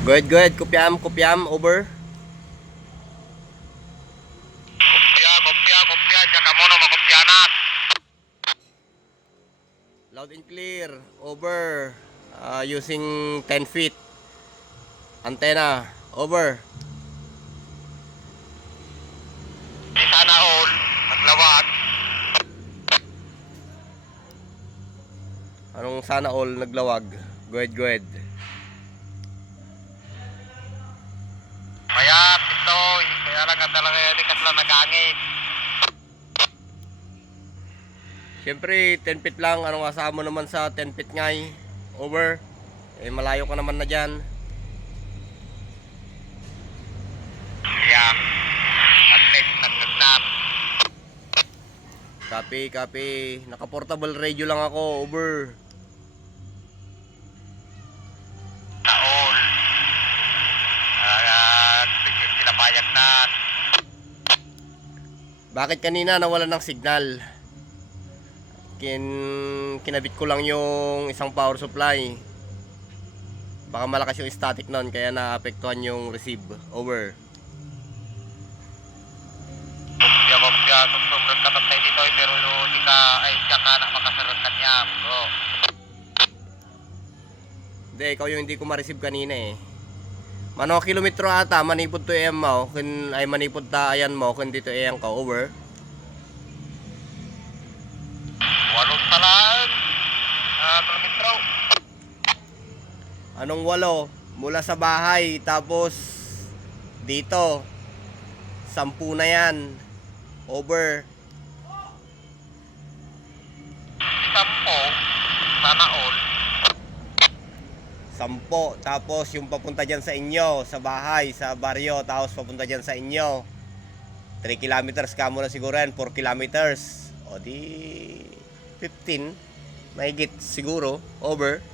Go ahead, kopyam, over. Kopya, tsaka mo na makopyanat. Loud and clear, over. Using 10 feet. Antenna, over. Di sana all, naglawag. Anong sana all naglawag? Go ahead. Kaya, Pitoy, kaya lang ang talaga yan, kasla nagangit. Siyempre, 10 feet lang. Anong asama mo naman sa 10 feet ngay? Over. Malayo ka naman na dyan. Kaya, at least nagnagnap. Copy. Naka-portable radio lang ako, over. Na all. Pinabayag na. Bakit kanina nawala ng signal? Kinabit ko lang yung isang power supply. Baka malakas yung static nun, kaya naapektuhan yung receive. Over. Kopya, susunod ka tayo dito, pero di ka, ay siya ka na makasunod ka niya, bro. Hindi, ikaw yung hindi ko ma-receive kanina eh. Mano kilometro ata, manipod to AM mo. Ay manipod ta ayan mo, kung dito AM ka, over. Walong talaan. Kilometro. Anong walo? Mula sa bahay, tapos dito 10 na yan. Over. 10, sana all. 10, tapos yung papunta dyan sa inyo, sa bahay, sa baryo, tapos papunta dyan sa inyo. 3 kilometers ka muna siguro yan, 4 kilometers. O di 15, mahigit siguro, over.